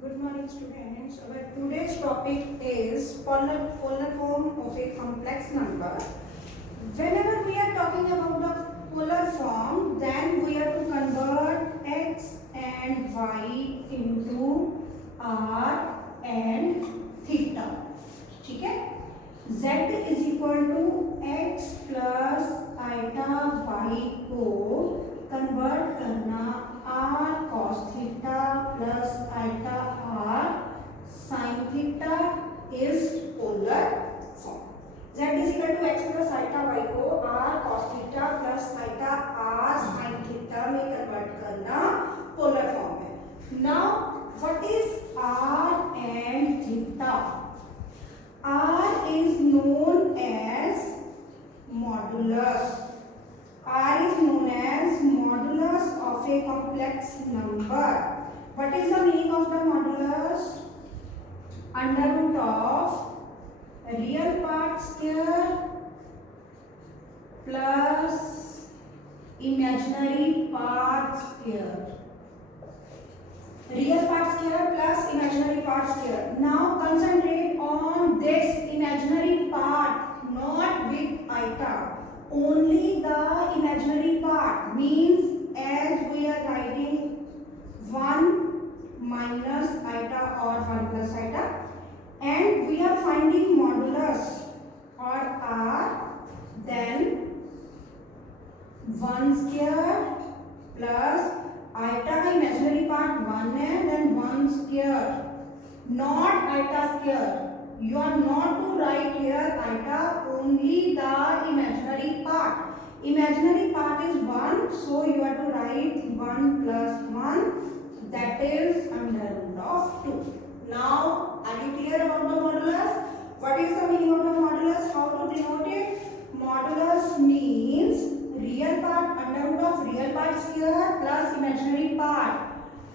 Good morning, students. Our today's topic is polar form of a complex number. Whenever we are talking about the polar form, then we have to convert x and y into r and theta. ठीक है? z is equal to x plus iota y को convert करना r cos theta plus iota r sin theta is polar form. z is equal to x plus iota y को r cos theta plus iota r sin theta में convert करना polar form है. Now what is r and theta? r is known as modulus. r is known as modulus of a complex number. What is the meaning of the modulus? Under root of real part square plus imaginary part square. Real part square plus imaginary part square. Now concentrate on this imaginary part, not with iota. Only the imaginary part, means as we are writing 1 minus iota or 1 plus iota, and we are finding modulus or r, then 1 square plus iota imaginary part 1 है, then 1 square, not iota square. You are not to write here iota, only the imaginary part. Imaginary part is 1, so you have to write 1 plus 1, that is under root of 2. Now, are you clear about the modulus? What is the meaning of the modulus? How to denote it? Modulus means real part under root of real part square plus imaginary part.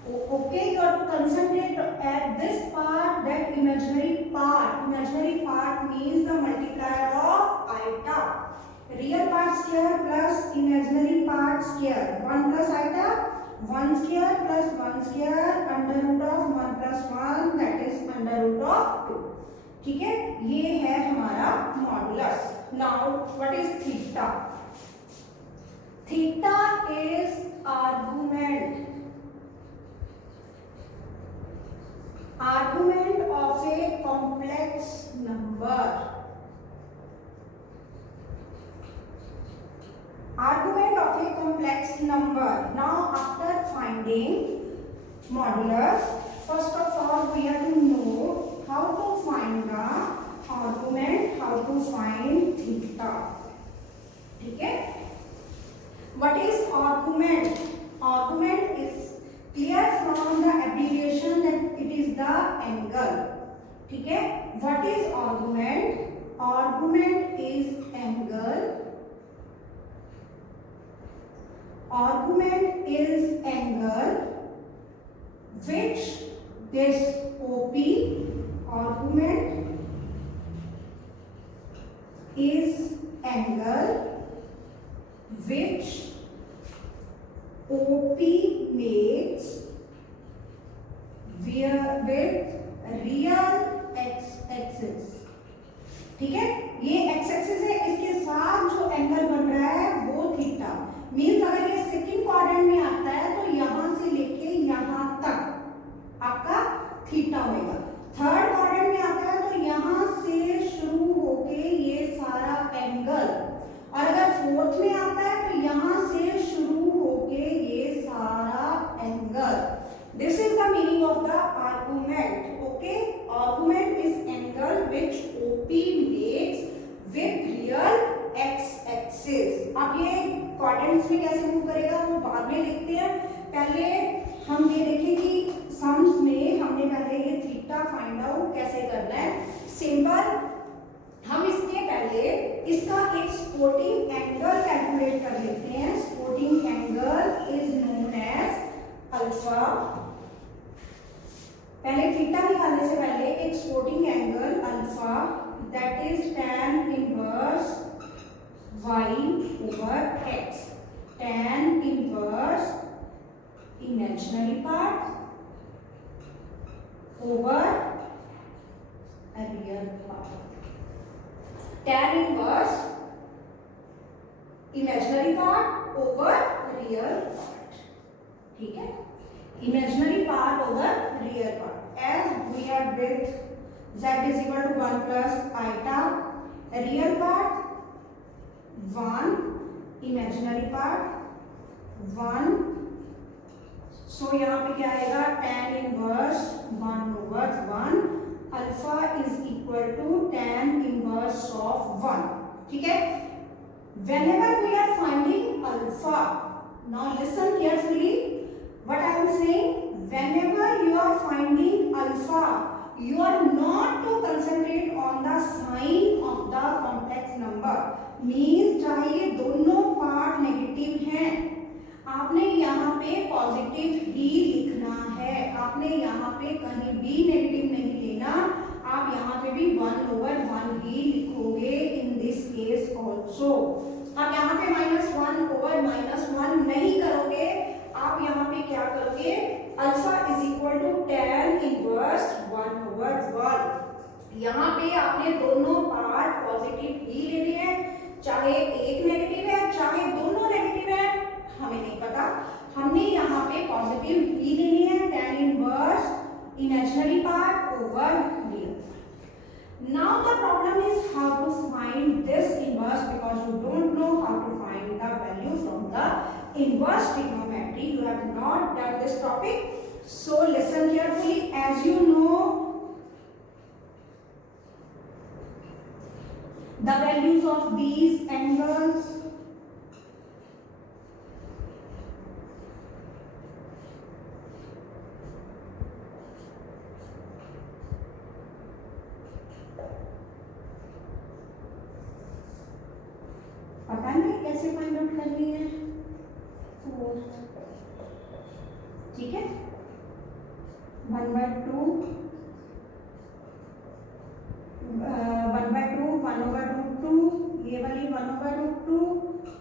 Okay, you have to concentrate at this part, that imaginary part. Imaginary part means the multiplier of iota. Real part square plus imaginary part square. 1 plus iota, 1 square plus 1 square under root of 1 plus 1, that is under root of 2. ठीक है, ये है हमारा modulus. Now, what is theta? Theta is argument. Argument of a complex number. Argument of a complex number. Now, after finding modulus, first of all, we have to know how to find the argument, how to find theta. ठीक है? What is argument? Argument is clear from the abbreviation that it is the angle. ठीक है? What is argument? Argument is angle. Argument is angle which this OP argument is angle which OP makes with real x-axis. ठीक है, ये x-axis है, इसके साथ जो angle बन रहा है वो थीटा. मीन्स अगर ये सेकंड क्वाड्रेंट में आता है तो यहां से लेके यहां तक आपका थीटा होगा. थर्ड क्वाड्रेंट में आता है तो यहां से शुरू होके ये सारा एंगल, और अगर फोर्थ में आता है तो यहां से शुरू होके ये सारा angle. This is the meaning of the argument. Okay, argument is angle which OP makes with real x axis. अब ये क्वाड्रेंट्स में कैसे मूव करेगा वो बाद में देखते हैं. पहले हम ये देखें कि सम्स में हमने पहले ये थीटा फाइंड आउट कैसे करना है. सिंपल, हम इसके पहले इसका एक स्पोर्टिंग एंगल कैलकुलेट कर लेते हैं. Sporting angle is known as alpha. पहले थीटा निकालने से पहले एक sporting angle alpha, that is tan inverse y over x. tan inverse imaginary part over a real part. Tan inverse imaginary part over real part. ठीक है, imaginary part over real part. As we are with z is equal to 1 plus iota, real part 1, imaginary part 1. So यहाँ पे क्या आएगा, tan inverse 1 over 1, alpha is equal to tan inverse of 1. ठीक है, whenever we are finding alpha, now listen carefully what I am saying. Whenever you are finding alpha, you are not to concentrate on the sign of the complex number. Means चाहे ये दोनों part negative हैं, आपने यहाँ पे positive ही लिखना है. आपने यहाँ पे कहीं भी नेगेटिव नहीं लेना. आप यहाँ पे भी 1 over 1 ही लिखोगे. इन दिस केस ऑल्सो आप यहाँ पे -1 over -1 नहीं करोगे. आप यहाँ पे क्या करोगे, alpha is equal to tan inverse 1 over 1. यहाँ पे आपने दोनों पार्ट पॉजिटिव ही लेने हैं. चाहे एक नेगेटिव है चाहे दोनों नेगेटिव है, हमें नहीं पता. हमने यहाँ पे पॉजिटिव ही लेने हैं. tan inverse imaginary part over real. Now the problem is how to find this inverse, because you don't know how to find the value from the inverse trigonometry. You have not done this topic, so listen carefully. As you know, the values of these angles, पता नहीं कैसे find out करनी है. 4, ठीक है, 1/2 1 over root 2, ये वाली 1 over root 2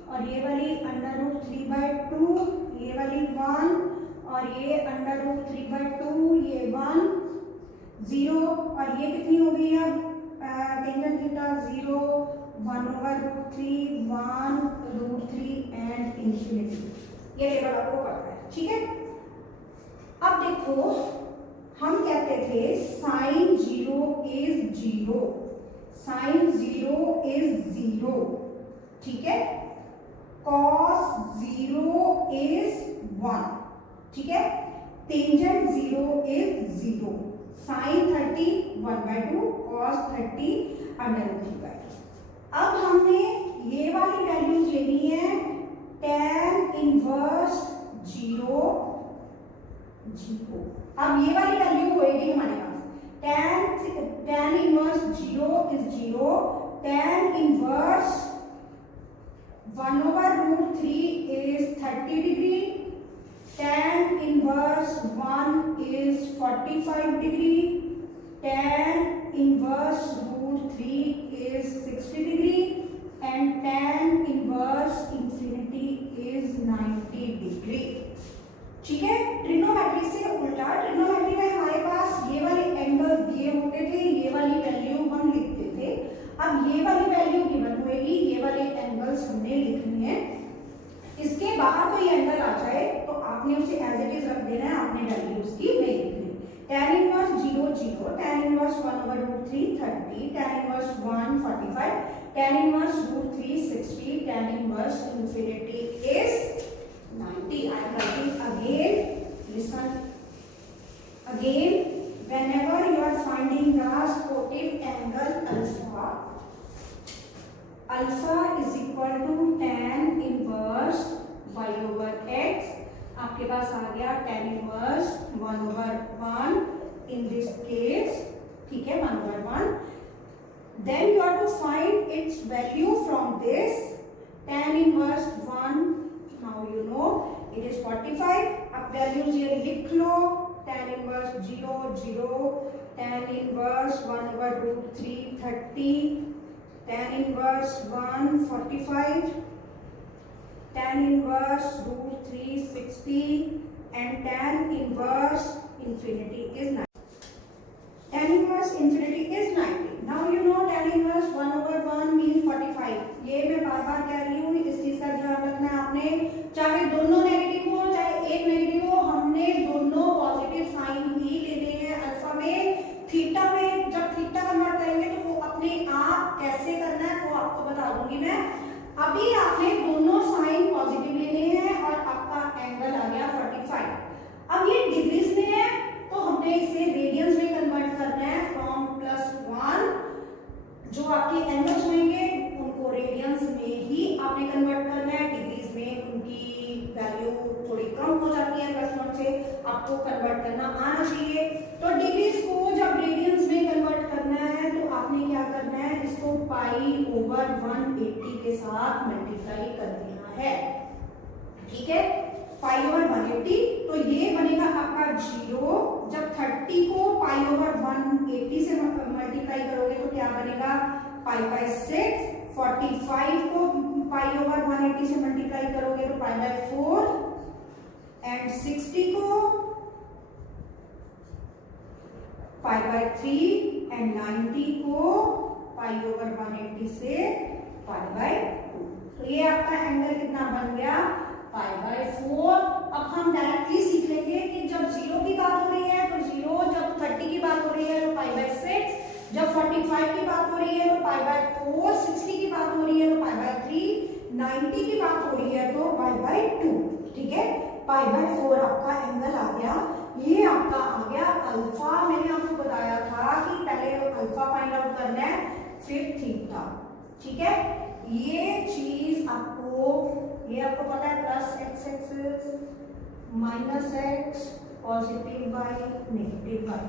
और ये वाली under root 3/2, ये वाली 1 और ये under root 3/2, ये 1 0 और ये कितनी हो गई अब tangent theta 0 1 over root 3 1 root 3 and infinity. ये टेबल आपको पता है. ठीक है, अब देखो हम कहते थे sin 0 is 0, sin 0 is 0. ठीक है, cos 0 is 1. ठीक है, tangent 0 is 0, sin 30 1/2, cos 30 under root 3/2. अब हमने ये वाली वैल्यूज लेनी है. tan inverse 0 0. अब ये वाली वैल्यू होएगी हमारे पास. tan inverse 0 is 0, tan inverse 1 over root 3 is 30 degree, tan inverse 1 is 45 degree, tan inverse root 3 is 60 degree and tan inverse infinity is 90 degree. ठीक है, ट्रिग्नोमेट्री से उल्टा. ट्रिग्नोमेट्री में हमारे पास ये वाले एंगल दिए होते थे, ये वाली वैल्यू हम लिखते थे. अब ये वाली वैल्यू गिवन होएगी, ये वाले एंगल्स हमने लिखने हैं. इसके बाहर कोई एंगल आ जाए तो आपने उसे एज इट इज रख देना है, आपने वैल्यू उसकी नहीं लिखनी. tan inverse 0 0, tan inverse 1 over root 3 30, tan inverse 1 45, tan inverse root 3 60, tan inverse infinity is 90. I am writing again. Listen again. Whenever you are finding the supportive angle alpha, alpha is equal to tan inverse y over x. आपके पास आ गया tan inverse 1 over 1 in this case. ठीक है, 1 over 1. Then you have to find its value from this. Tan inverse 1, now you know it is 45. अब values ये लिख लो. tan inverse 0 0, tan inverse 1 over root 3 30, tan inverse 1 45, tan inverse root 3 60 and tan inverse infinity is 9. Minus 1/1 mean 45। ये मैं बार बार कह रही हूँ, इस चीज का ध्यान रखना है आपने। चाहे दोनों नेगेटिव हो चाहे एक नेगेटिव हो, हमने दोनों पॉजिटिव साइन ही लेने हैं अल्फा में। थीटा में जब थीटा कन्वर्ट करेंगे तो वो अपने आप कैसे करना है वो आपको बता दूंगी मैं। अभी आपने दोनों साइन पॉजिटिव लेने हैं और आपका एंगल आ गया 45। अब ये डिग्रीज में है तो हमने इसे रेडियंस में कन्वर्ट करना है। फ्रॉम +1 जो आपके एंगल्स होंगे उनको रेडियंस में ही आपने कन्वर्ट करना है। डिग्रीज में उनकी वैल्यू थोड़ी कम हो जाती है, +1 से आपको कन्वर्ट करना आना चाहिए। तो डिग्रीज को जब रेडियंस में कन्वर्ट करना है तो आपने क्या करना है, इसको π/180 के साथ मल्टीप्लाई कर देना है। ठीक है, π/180 तो ये बनेगा आपका 0। जब 30 को π/180 से मल्टीप्लाई करोगे तो क्या बनेगा π/6। 45 को π/180 से मल्टीप्लाई करोगे तो π/4 एंड 60 को π/3 एंड 90 को π/180 से π/2। तो ये आपका एंगल कितना बन गया π/4। अब हम डायरेक्टली सीख लेंगे कि जब 0 की बात हो रही है तो 0, जब 30 की बात हो रही है तो π/6, जब 45 की बात हो रही है तो π/4, 60 की बात हो रही है तो π/3, 90 की बात हो रही है तो π/2। ठीक है, π/4 आपका एंगल आ गया। ये आपका आ गया अल्फा। मैंने आपको बताया था कि पहले अल्फा फाइंड आउट करना है फिर थीटा। ठीक है, ये चीज आपको, ये आपको पता है +x axis -x positive by negative by,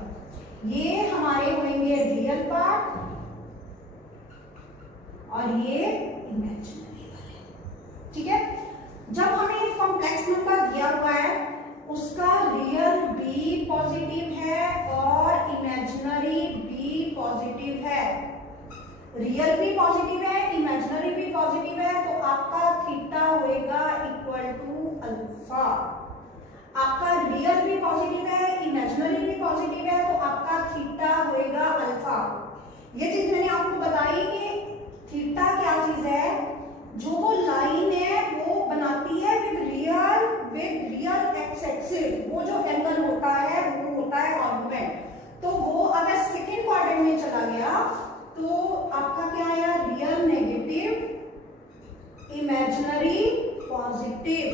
ये हमारे होंगे रियल पार्ट और ये इमेजिनरी वाले। ठीक है, जब हमें एक कॉम्प्लेक्स नंबर दिया हुआ है उसका रियल भी पॉजिटिव है और इमेजिनरी भी पॉजिटिव है। रियल भी पॉजिटिव है, इमेजिनरी भी पॉजिटिव है, तो आपका थीटा होएगा इक्वल टू अल्फा। आपका रियल भी पॉजिटिव है, इमेजिनरी भी पॉजिटिव है, तो आपका थीटा होएगा अल्फा। ये चीज मैंने आपको बताई कि थीटा क्या चीज है, जो वो लाइन है वो बनाती है विद रियल एक्स एक्सिस। वो जो एंगल होता है वो होता है आर्गुमेंट। तो वो अगर सेकंड क्वाड्रेंट में चला गया तो आपका क्या आया, real negative, imaginary positive.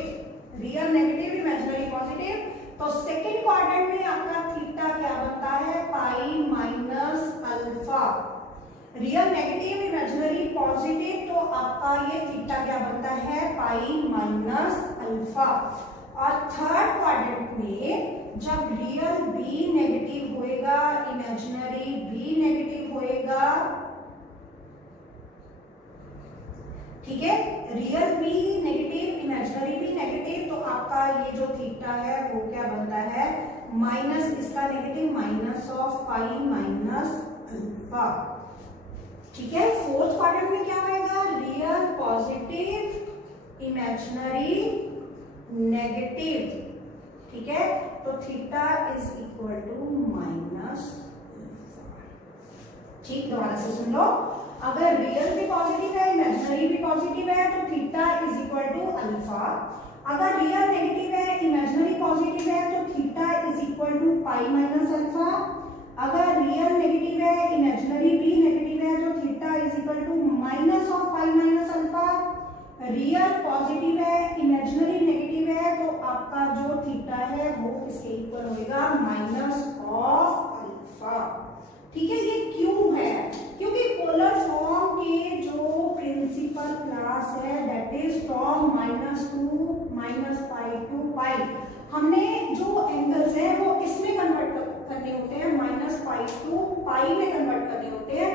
Real negative, imaginary positive. तो सेकंड क्वाड्रेंट में आपका थीटा क्या बनता है, π-अल्फा। रियल नेगेटिव, इमेजिनरी पॉजिटिव, तो आपका ये थीटा क्या बनता है, π-अल्फा। और थर्ड क्वाड्रेंट में जब रियल बी नेगेटिव होएगा, इमेजिनरी बी नेगेटिव होएगा, ठीक है, रियल बी नेगेटिव, इमेजिनरी बी नेगेटिव, तो आपका ये जो थीटा है वो क्या बनता है, माइनस इसका नेगेटिव, माइनस ऑफ π-अल्फा। ठीक है, फोर्थ क्वाड्रेंट में क्या होएगा, रियल पॉजिटिव, इमेजिनरी नेगेटिव। ठीक है, तो theta is equal to minus. ठीक, दोबारा से सुन लो, अगर रियल भी पॉजिटिव है, इमेजिनरी भी पॉजिटिव है, तो theta is equal to alpha. अगर रियल नेगेटिव है, इमेजिनरी पॉजिटिव है, तो theta is equal to pi minus alpha. अगर रियल नेगेटिव है, इमेजिनरी भी नेगेटिव है, तो theta is equal to minus of pi minus alpha. Real positive है, इमेजिनरी नेगेटिव है, तो आपका जो थीटा है वो इसके इक्वल होगा माइनस ऑफ अल्फा। ठीक है, ये क्यों है, क्योंकि पोलर फॉर्म के जो प्रिंसिपल क्लास है दैट इज फ्रॉम -2 -π टू π। हमने जो एंगल्स हैं वो इसमें कन्वर्ट करने होते हैं, -π टू π में कन्वर्ट करने होते हैं।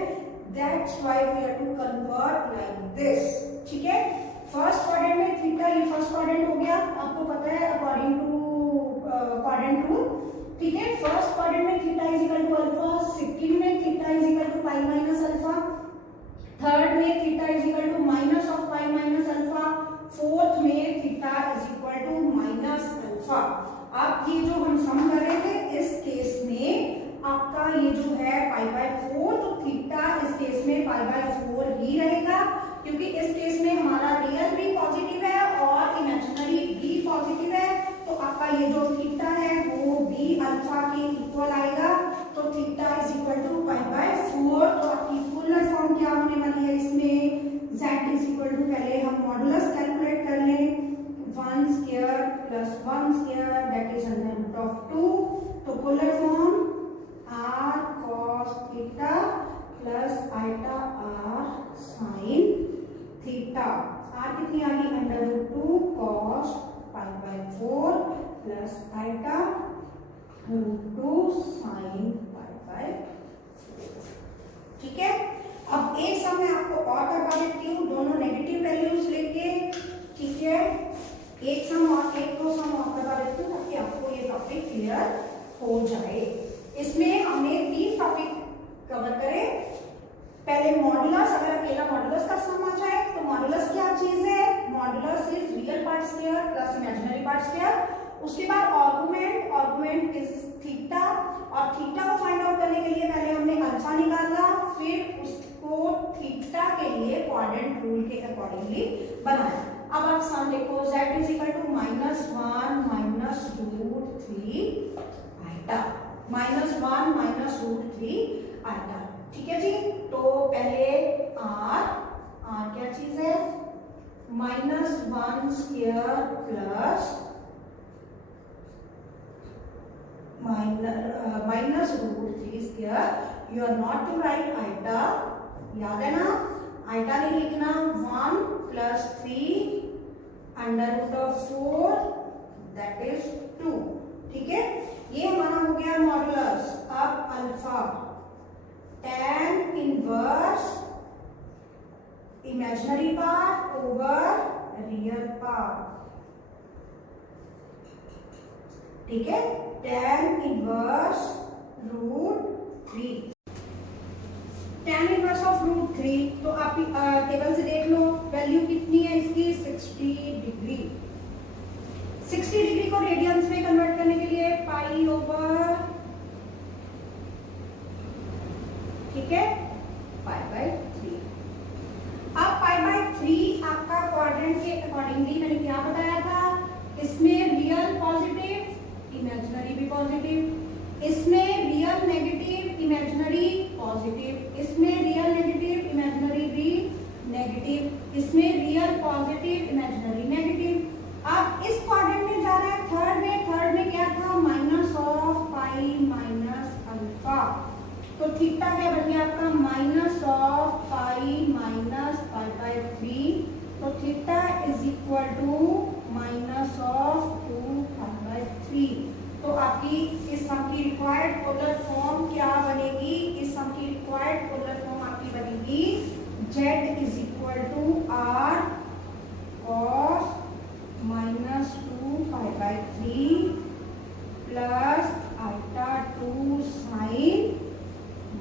That's why we have to convert like this. ठीक है, फर्स्ट क्वाड्रेंट में थीटा, ये फर्स्ट क्वाड्रेंट हो गया, आपको पता है अकॉर्डिंग टू क्वाड्रेंट रूल। ठीक है, फर्स्ट क्वाड्रेंट में theta is equal to alpha, second में theta is equal to pi minus alpha, third में theta is equal to minus of pi minus alpha, fourth में theta is equal to -minus alpha. अब ये जो हम सम कर रहे थे इस केस में आपका ये जो है π/4, तो थीटा इस केस में π/4 भी रहेगा, क्योंकि इस केस में हमारा रियल भी पॉजिटिव है और इमेजिनरी भी पॉजिटिव है। तो आपका ये जो थीटा है वो भी अल्फा के इक्वल आएगा। तो थीटा इज इक्वल टू π/4। तो आपकी फुल फॉर्म क्या होने वाली है इसमें, z इज इक्वल टू, पहले हम मॉडुलस कैलकुलेट कर लें, 1 square plus 1 square that is under root of 2। तो polar form r cos theta plus iota r sin theta. r कितनी आ गई, under root 2 cos π/4 plus iota root 2 sin π/4। ठीक है, अब एक सम मैं आपको और करवा देती हूँ, दोनों नेगेटिव वैल्यूज लेके। ठीक है, एक सम और एक दो सम और करवा देती हूँ ताकि आपको ये टॉपिक क्लियर हो जाए। इसमें हमने 3 टॉपिक कवर करे। पहले मॉडुलस, अगर अकेला मॉडुलस का सम आ जाए तो मॉडुलस क्या चीज है, modulus is real part square plus imaginary part square. उसके बाद आर्गुमेंट, आर्गुमेंट इज थीटा, और थीटा को फाइंड आउट करने के लिए पहले हमने अल्फा निकाला, फिर उसको थीटा के लिए क्वाड्रेंट रूल के अकॉर्डिंगली बनाया। अब आप सम देखो, z is equal to -1 minus root 3 iota, -1 minus root 3 iota. ठीक है जी, तो पहले r क्या चीज है, -1 square plus minus root 3 square. You are not to write iota, याद है ना, आइटा नहीं लिखना, 1 प्लस 3 under root of 4 that is 2। ठीक है, ये हमारा हो गया मॉडुलस। अब alpha tan inverse imaginary part over real part. ठीक है, tan inverse root 3, tan inverse of root 3। तो आप टेबल से देख लो वैल्यू कितनी है इसकी, 60 डिग्री। 60 डिग्री को रेडियंस में कन्वर्ट करने के लिए π/, ठीक है, π/3। अब π/3 आपका क्वाड्रेंट के अकॉर्डिंगली मैंने क्या बताया था, इसमें रियल पॉजिटिव इमेजिनरी भी पॉजिटिव, इसमें रियल नेगेटिव इमेजिनरी पॉजिटिव, इसमें रियल नेगेटिव इमेजिनरी भी नेगेटिव, इसमें रियल पॉजिटिव इमेजिनरी नेगेटिव। अब इस क्वाड्रेंट में जा रहा है थर्ड में क्या था, minus of pi minus alpha. तो थीटा क्या बन गया आपका, माइनस ऑफ पाई माइनस π/3। तो theta is equal to minus of 2 π/3। तो आपकी इस सम की रिक्वायर्ड पोलर फॉर्म क्या बनेगी, इस सम की रिक्वायर्ड पोलर फॉर्म आपकी बनेगी z is equal to r cos -2 π/3 plus iota 2 sin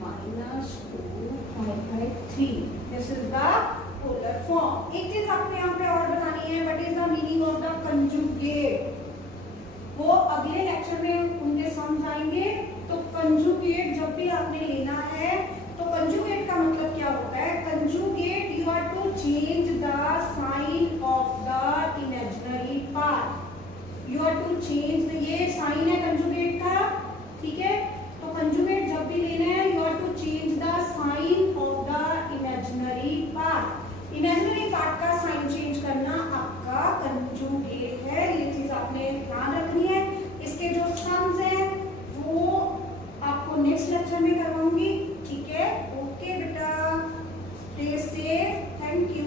-2 π/3। This is the polar form. एक चीज आपको यहाँ पे और बतानी है, what is the meaning of the conjugate, वो अगले लेक्चर में उनके समझ आएंगे। तो कंजुगेट जब भी आपने लेना है तो कंजुगेट का मतलब क्या होता है, conjugate you are to change the sign of the imaginary part, you are to change, ये साइन है कंजुगेट का। ठीक है, तो कंजुगेट जब भी लेना है you are to change the sign of the imaginary part. Imaginary part का साइन चेंज करना आपका कंजुगेट है, ये चीज आपने ध्यान रखनी है। इसके जो सम्स हैं वो आपको नेक्स्ट लेक्चर में करवाऊंगी। ठीक है, ओके बेटा, स्टे सेफ, थैंक यू।